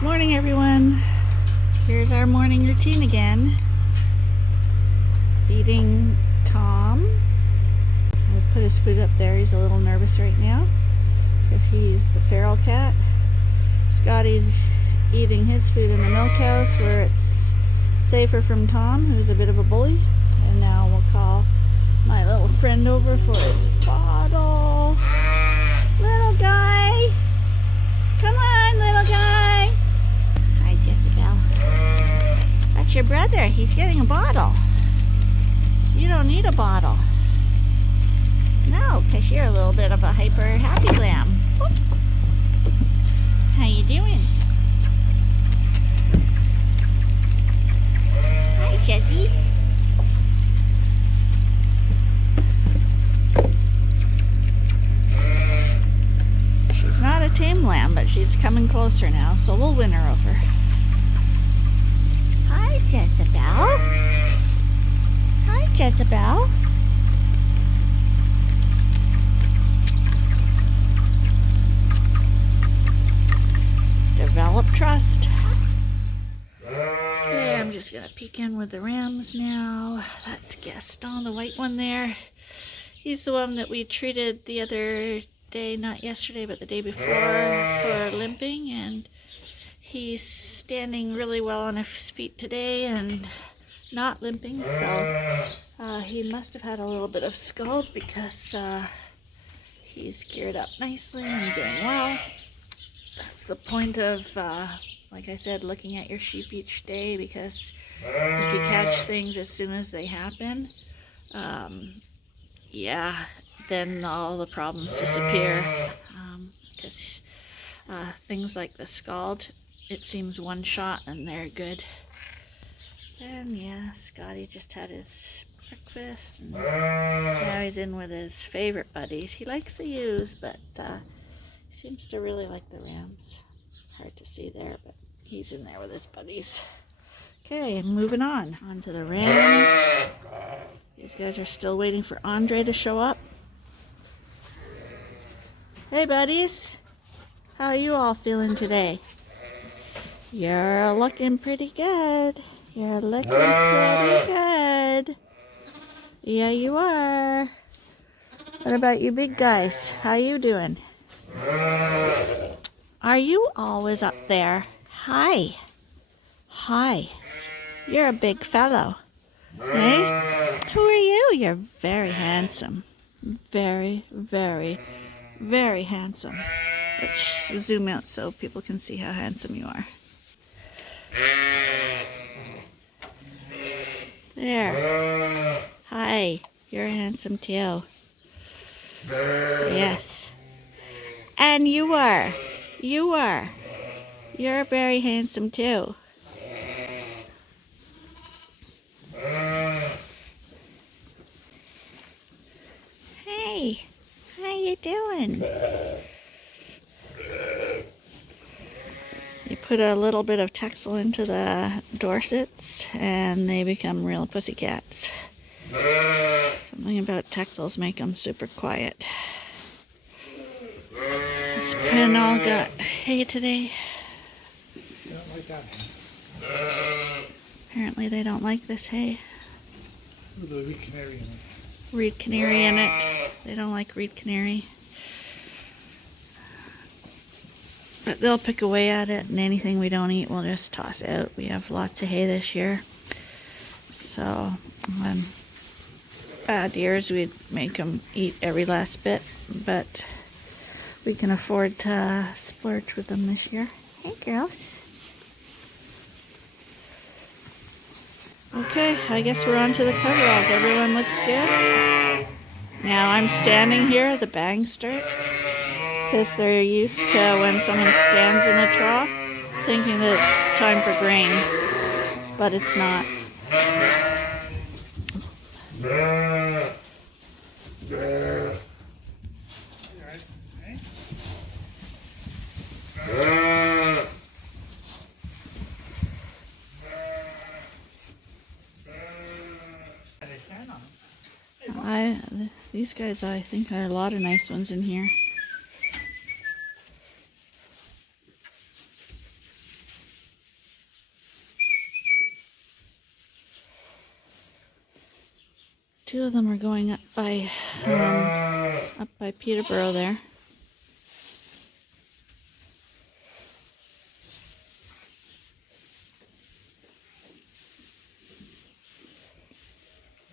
Morning everyone. Here's our morning routine again. Feeding Tom. I'll put his food up there. He's a little nervous right now because he's the feral cat. Scotty's eating his food in the milk house where it's safer from Tom, who's a bit of a bully. And now we'll call my little friend over for his bottle. Little guy! Come on, little guy! Hi, Jezebel. That's your brother. He's getting a bottle. You don't need a bottle. No, because you're a little bit of a hyper happy lamb. Whoop. How you doing? Hi, Jessie. She's not a tame lamb, but she's coming closer now, so we'll win her over. Hi, Jezebel. Hi, Jezebel. Develop trust. Okay, I'm just gonna peek in with the rams now. That's Gaston, the white one there. He's the one that we treated the other day, not yesterday, but the day before, for limping, and he's standing really well on his feet today and not limping, so he must have had a little bit of scald because he's geared up nicely and doing well. That's the point of, like I said, looking at your sheep each day, because if you catch things as soon as they happen, yeah, then all the problems disappear, because things like the scald, it seems one shot and they're good. And yeah, Scotty just had his breakfast and now he's in with his favorite buddies. He likes the ewes, but he seems to really like the rams. Hard to see there, but he's in there with his buddies. Okay, moving on to the rams. These guys are still waiting for Andre to show up. Hey buddies, how are you all feeling today? You're looking pretty good. You're looking pretty good. Yeah, you are. What about you big guys? How you doing? Are you always up there? Hi. Hi. You're a big fellow. Hey? Who are you? You're very handsome. Very, very, very handsome. Let's zoom out so people can see how handsome you are. There. Hi. You're handsome too. Yes. And you are. You are. You're very handsome too. Hey. How you doing? You put a little bit of Texel into the Dorsets and they become real pussycats. Something about Texels make them super quiet. This pen all got hay today. They don't like that. Apparently they don't like this hay. Ooh, the reed canary in it. Reed canary in it. They don't like reed canary. But they'll pick away at it, and anything we don't eat we'll just toss out. We have lots of hay this year. So when bad years we'd make them eat every last bit, but we can afford to splurge with them this year. Hey girls. Okay, I guess we're on to the coveralls. Everyone looks good. Now I'm standing here, the bang starts, because they're used to when someone stands in the trough thinking that it's time for grain, but it's not. These guys, I think, are a lot of nice ones in here. Two of them are going up by Peterborough there.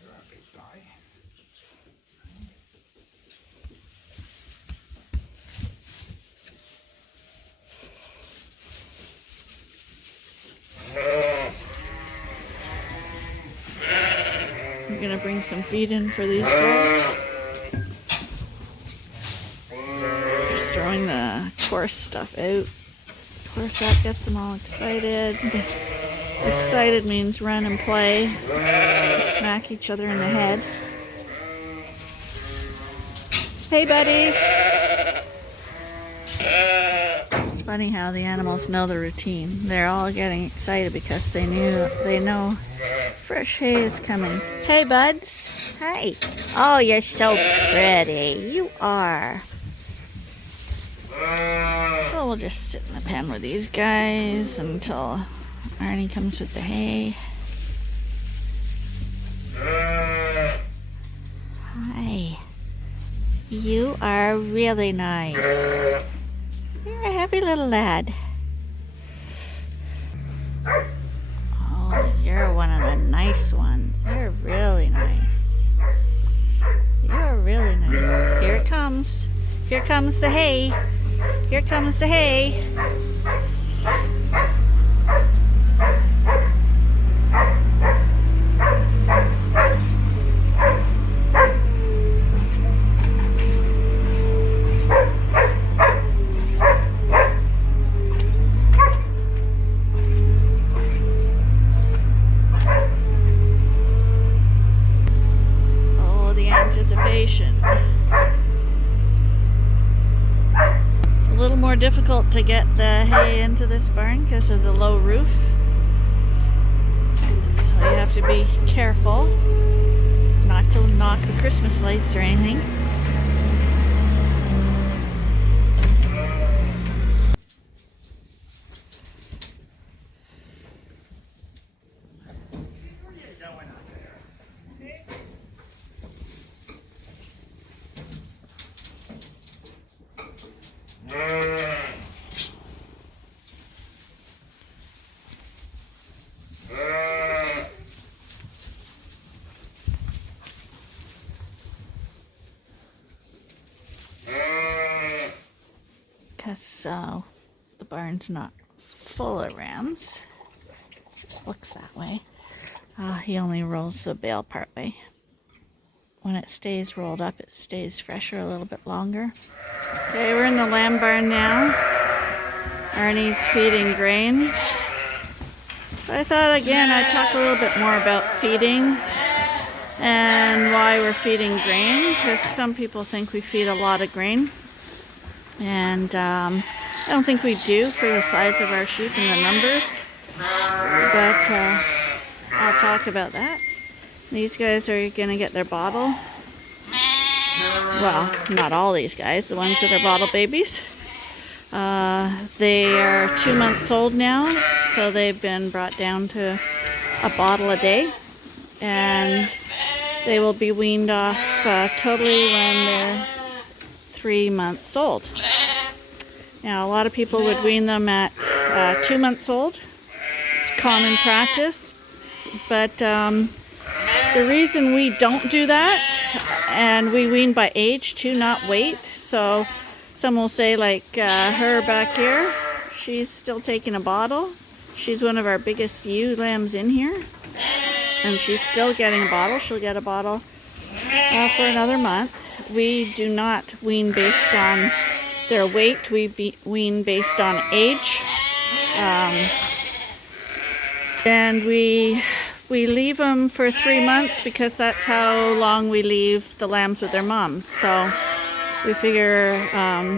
You're a big guy. I'm gonna bring some feed in for these guys. Just throwing the coarse stuff out. Of course, that gets them all excited. Excited means run and play, and smack each other in the head. Hey, buddies! It's funny how the animals know the routine. They're all getting excited because they know fresh hay is coming. Hey, buds. Hi. Oh, you're so pretty. You are. So we'll just sit in the pen with these guys until Arnie comes with the hay. Hi. You are really nice. You're a happy little lad. Oh, you're one of the nice ones. You're really nice. You're really nice. Here it comes. Here comes the hay. Here comes the hay. Anticipation. It's a little more difficult to get the hay into this barn because of the low roof. So you have to be careful not to knock the Christmas lights or anything. Because the barn's not full of rams. Just looks that way. He only rolls the bale part way. When it stays rolled up, it stays fresher a little bit longer. Okay, we're in the lamb barn now. Arnie's feeding grain. But I thought again I'd talk a little bit more about feeding and why we're feeding grain, because some people think we feed a lot of grain. And I don't think we do for the size of our sheep and the numbers. But I'll talk about that. These guys are going to get their bottle. Well, not all these guys, the ones that are bottle babies. They are 2 months old now, so they've been brought down to a bottle a day. And they will be weaned off totally when they're 3 months old. Now, a lot of people would wean them at 2 months old. It's common practice. But the reason we don't do that, and we wean by age too, not weight. So some will say, like her back here, she's still taking a bottle. She's one of our biggest ewe lambs in here. And she's still getting a bottle. She'll get a bottle for another month. We do not wean based on their weight. We wean based on age. And we leave them for 3 months because that's how long we leave the lambs with their moms. So we figure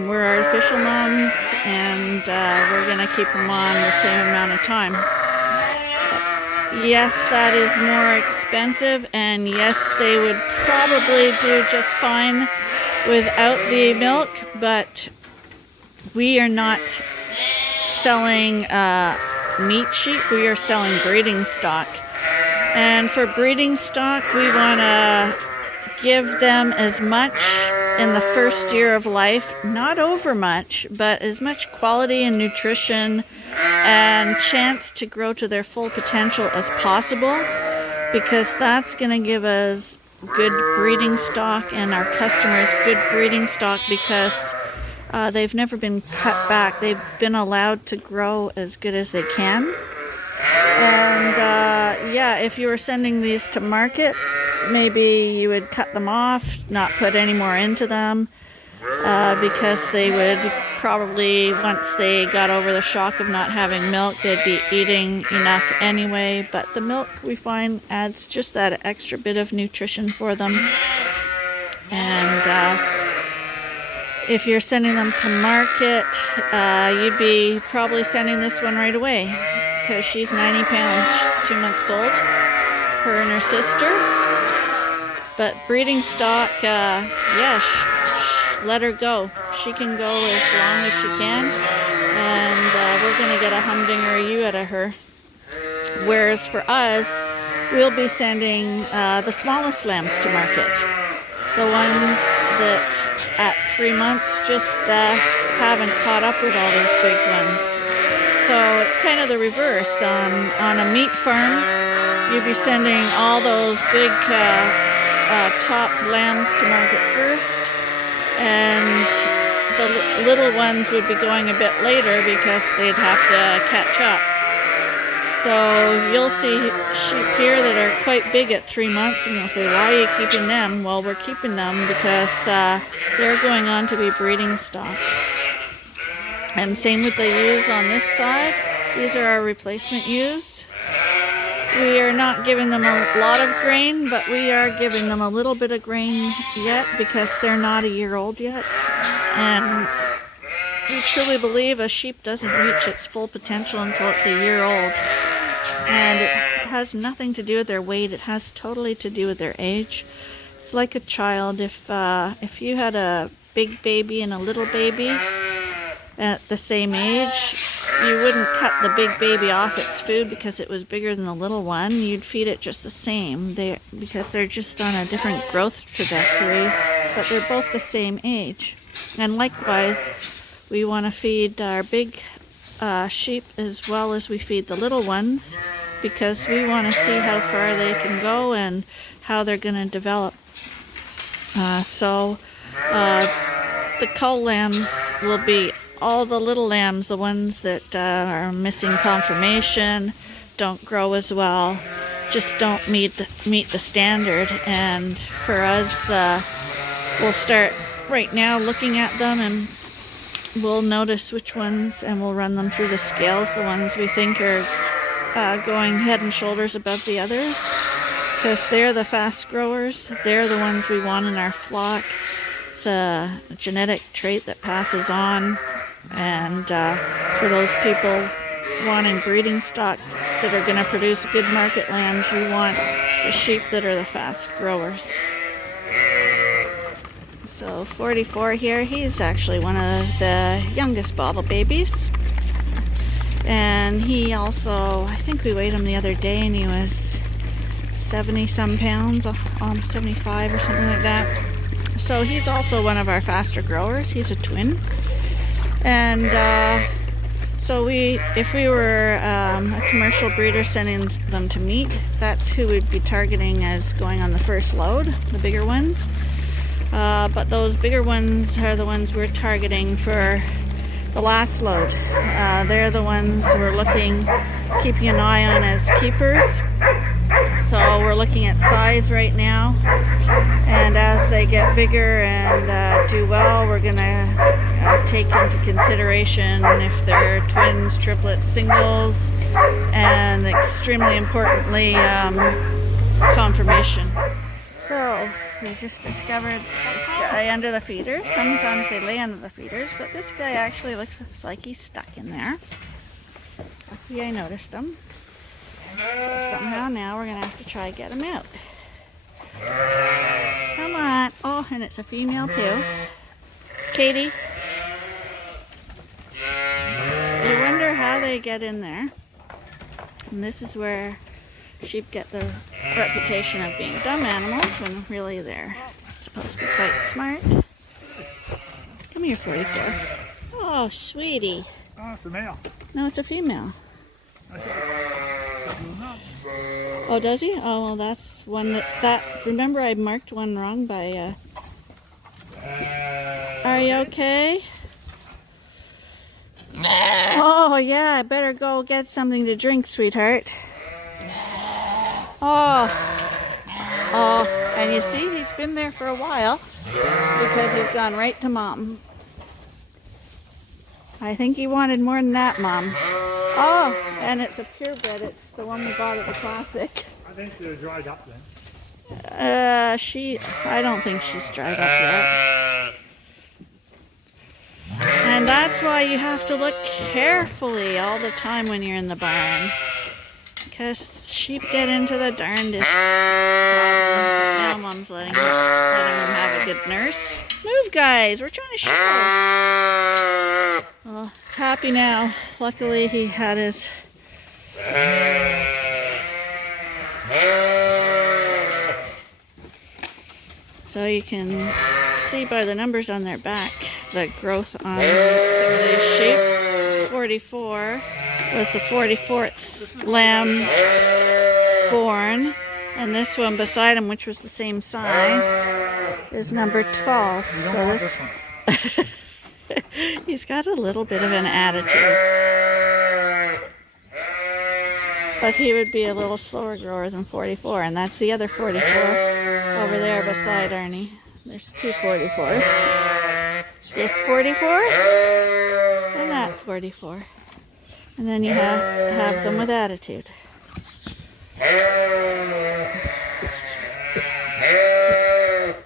we're artificial moms, and we're going to keep them on the same amount of time. Yes, that is more expensive, and yes, they would probably do just fine without the milk, but we are not selling meat sheep. We are selling breeding stock. And for breeding stock, we want to give them as much in the first year of life, not over much, but as much quality and nutrition and chance to grow to their full potential as possible, because that's going to give us good breeding stock and our customers good breeding stock, because they've never been cut back. They've been allowed to grow as good as they can. And yeah, if you were sending these to market, maybe you would cut them off, not put any more into them, because they would probably, once they got over the shock of not having milk, they'd be eating enough anyway. But the milk, we find, adds just that extra bit of nutrition for them. And if you're sending them to market, you'd be probably sending this one right away, because she's 90 pounds. She's 2 months old, her and her sister. But breeding stock, yeah, let her go. She can go as long as she can, and we're going to get a humdinger or ewe out of her. Whereas for us, we'll be sending the smallest lambs to market. The ones that at 3 months just haven't caught up with all those big ones. So it's kind of the reverse. On a meat farm, you'd be sending all those big top lambs to market first, and the little ones would be going a bit later because they'd have to catch up. So you'll see sheep here that are quite big at 3 months, and you'll say, why are you keeping them? Well, we're keeping them because they're going on to be breeding stock. And same with the ewes on this side. These are our replacement ewes. We are not giving them a lot of grain, but we are giving them a little bit of grain yet, because they're not a year old yet. And we truly believe a sheep doesn't reach its full potential until it's a year old. And it has nothing to do with their weight. It has totally to do with their age. It's like a child. If you had a big baby and a little baby at the same age, you wouldn't cut the big baby off its food because it was bigger than the little one. You'd feed it just the same, because they're just on a different growth trajectory, but they're both the same age. And likewise, we want to feed our big sheep as well as we feed the little ones, because we want to see how far they can go and how they're going to develop. So the cull lambs will be all the little lambs, the ones that are missing conformation, don't grow as well, just don't meet the standard. And for us, we'll start right now looking at them, and we'll notice which ones, and we'll run them through the scales, the ones we think are going head and shoulders above the others, because they're the fast growers. They're the ones we want in our flock. It's a genetic trait that passes on. And for those people wanting breeding stock that are going to produce good market lambs, you want the sheep that are the fast growers. So 44 here, he's actually one of the youngest bottle babies. And he also, I think we weighed him the other day, and he was 70 some pounds, 75 or something like that. So he's also one of our faster growers. He's a twin. And so if we were a commercial breeder sending them to meat, that's who we'd be targeting as going on the first load, the bigger ones. But those bigger ones are the ones we're targeting for the last load. They're the ones we're keeping an eye on as keepers. So we're looking at size right now, and as they get bigger and do well, we're going to take into consideration if they're twins, triplets, singles, and extremely importantly, conformation. So we just discovered this guy under the feeders. Sometimes they lay under the feeders, but this guy actually looks like he's stuck in there. Lucky I noticed him. So somehow now we're going to have to try to get him out. Come on. Oh, and it's a female too. Katie. You wonder how they get in there. And this is where sheep get the reputation of being dumb animals when really they're supposed to be quite smart. Come here, 44. Oh, sweetie. Oh, it's a male. No, it's a female. I said, nuts. Oh, does he? Oh, well, that's one that remember I marked one wrong by, Are you okay? Oh, yeah, I better go get something to drink, sweetheart. Oh. Oh, and you see, he's been there for a while because he's gone right to Mom. I think he wanted more than that, Mom. Oh, and it's a purebred. It's the one we bought at the Classic. I think they're dried up then. I don't think she's dried up yet. And that's why you have to look carefully all the time when you're in the barn. Because sheep get into the darndest problems. Now Mom's letting him have a good nurse. Move, guys. We're trying to show. Well, he's happy now. Luckily, he had his... So you can see by the numbers on their back the growth on some of these sheep. 44 was the 44th lamb born, and this one beside him, which was the same size, is number 12. So this he's got a little bit of an attitude, but he would be a little slower grower than 44, and that's the other 44 over there beside Arnie. There's two 44s. This 44 and that 44. And then you have them with attitude.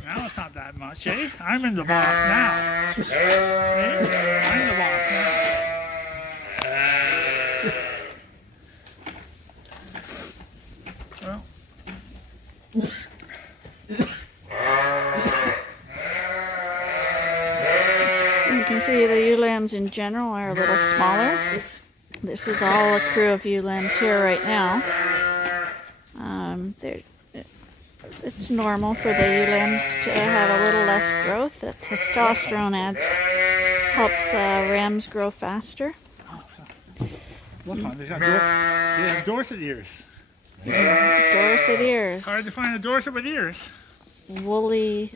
Now it's not that much, eh? I'm in the boss now. Eh? I'm the boss now. Well. You can see the ewe lambs in general are a little smaller. This is all a crew of ewe lambs here right now. It's normal for the ewe lambs to have a little less growth. The testosterone helps rams grow faster. Look on, they have Dorset ears. Dorset ears. Hard to find a Dorset with ears. Woolly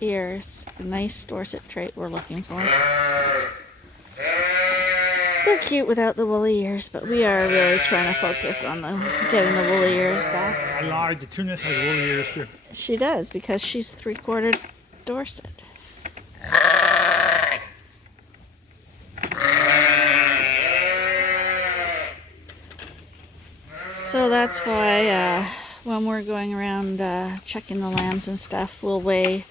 ears. A nice Dorset trait we're looking for. They're cute without the woolly ears, but we are really trying to focus on getting the woolly ears back. I lied, the Tunis has woolly ears too. She does, because she's 3/4 Dorset. So that's why when we're going around checking the lambs and stuff, we'll weigh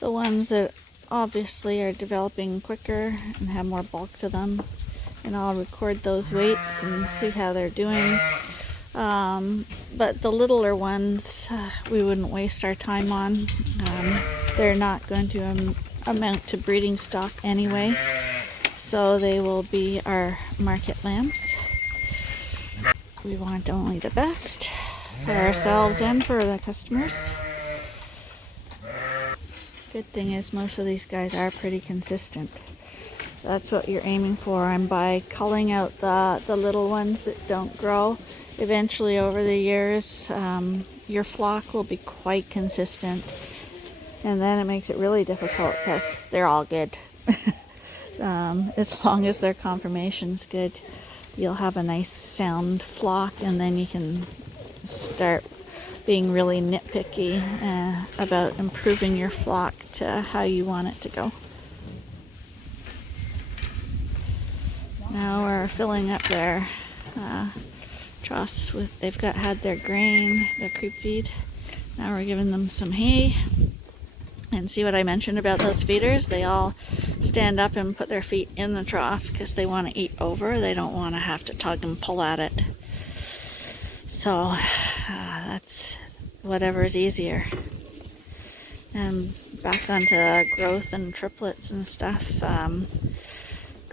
the ones that obviously are developing quicker and have more bulk to them. And I'll record those weights and see how they're doing. But the littler ones, we wouldn't waste our time on. They're not going to amount to breeding stock anyway. So they will be our market lambs. We want only the best for ourselves and for the customers. Good thing is most of these guys are pretty consistent. That's what you're aiming for, and by culling out the little ones that don't grow, eventually over the years your flock will be quite consistent, and then it makes it really difficult because they're all good. As long as their conformation's good, you'll have a nice sound flock, and then you can start being really nitpicky about improving your flock to how you want it to go. Now we're filling up their troughs with, they've had their grain, their creep feed. Now we're giving them some hay. And see what I mentioned about those feeders? They all stand up and put their feet in the trough because they want to eat over. They don't want to have to tug and pull at it. So that's whatever's easier. And back onto growth and triplets and stuff.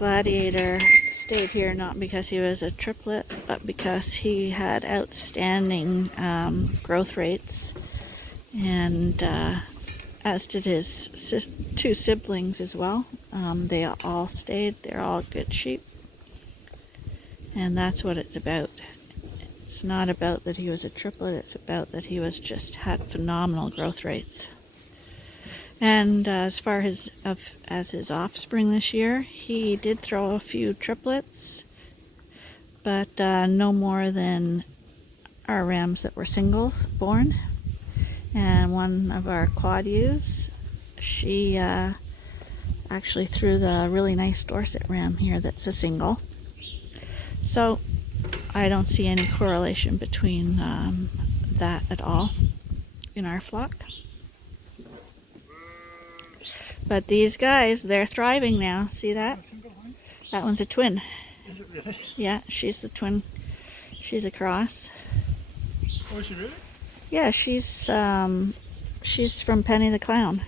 Gladiator stayed here not because he was a triplet, but because he had outstanding growth rates, and as did his two siblings as well. They all stayed. They're all good sheep, and that's what it's about. It's not about that he was a triplet, it's about that he was just had phenomenal growth rates. And as far as his offspring this year, he did throw a few triplets, but no more than our rams that were single born. And one of our quad ewes, she actually threw the really nice Dorset ram here that's a single. So I don't see any correlation between that at all in our flock. But these guys, they're thriving now. See that? That one's a twin. Is it really? Yeah, she's the twin. She's a cross. Oh, is she really? Yeah, she's from Penny the Clown.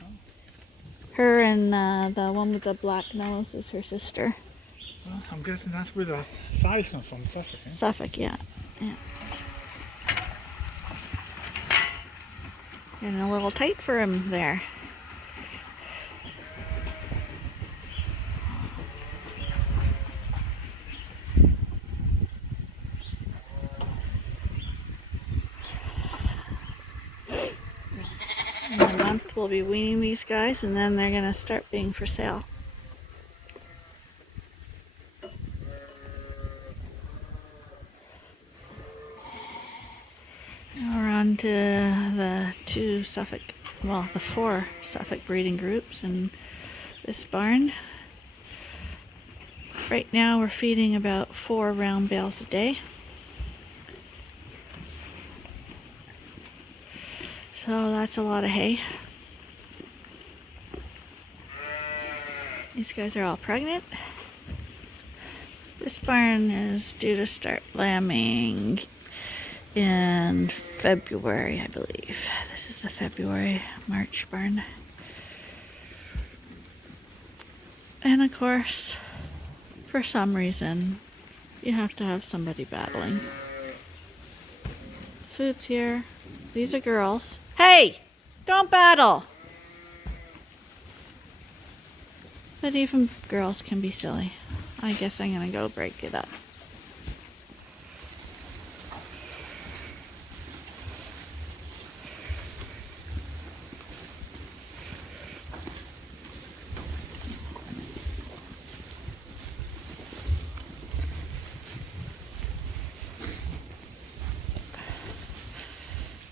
Oh. Her and the one with the black nose is her sister. Well, I'm guessing that's where the size comes from, Suffolk. Eh? Suffolk, yeah. Getting a little tight for him there. In a month we'll be weaning these guys, and then they're going to start being for sale. Now we're on to the the 4 Suffolk breeding groups in this barn. Right now we're feeding about 4 round bales a day. So that's a lot of hay. These guys are all pregnant. This barn is due to start lambing in February, I believe. This is the February-March barn. And of course, for some reason, you have to have somebody battling. Food's here. These are girls. Hey! Don't battle! But even girls can be silly. I guess I'm gonna go break it up.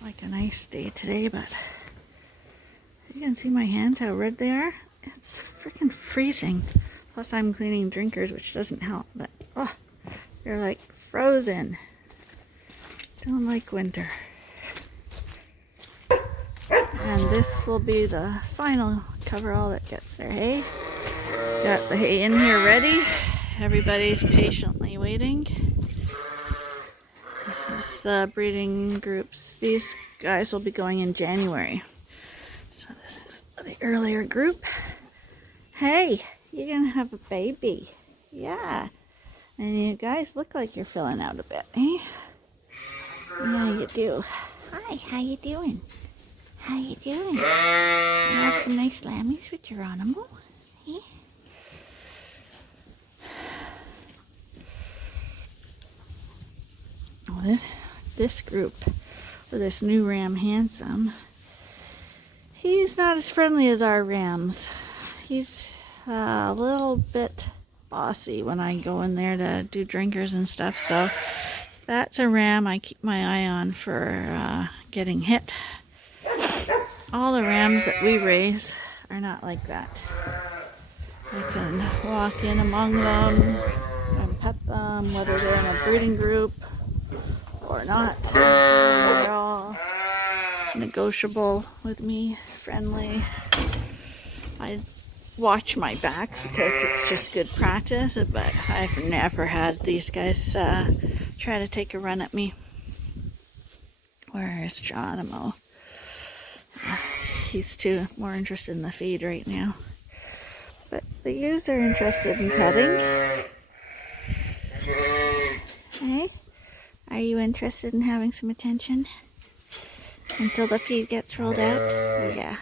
Like a nice day today, but you can see my hands how red they are. It's freaking freezing. Plus I'm cleaning drinkers, which doesn't help, but oh, they're like frozen. Don't like winter. And this will be the final coverall that gets their hay. Got the hay in here ready. Everybody's patiently waiting. This is the breeding groups. These guys will be going in January. So this is the earlier group. Hey, you're gonna have a baby. Yeah. And you guys look like you're filling out a bit, eh? Yeah, you do. Hi, how you doing? How you doing? You have some nice lammies with Geronimo? Eh? This group, or this new ram Handsome, he's not as friendly as our rams. He's a little bit bossy when I go in there to do drinkers and stuff, so that's a ram I keep my eye on for getting hit. All the rams that we raise are not like that. I can walk in among them and pet them, whether they're in a breeding group or not. They're all negotiable with me, friendly. I watch my back because it's just good practice, but I've never had these guys try to take a run at me. Where's Geronimo? He's more interested in the feed right now. But the ewes are interested in petting. Hey, are you interested in having some attention? Until the feed gets rolled out? Yeah.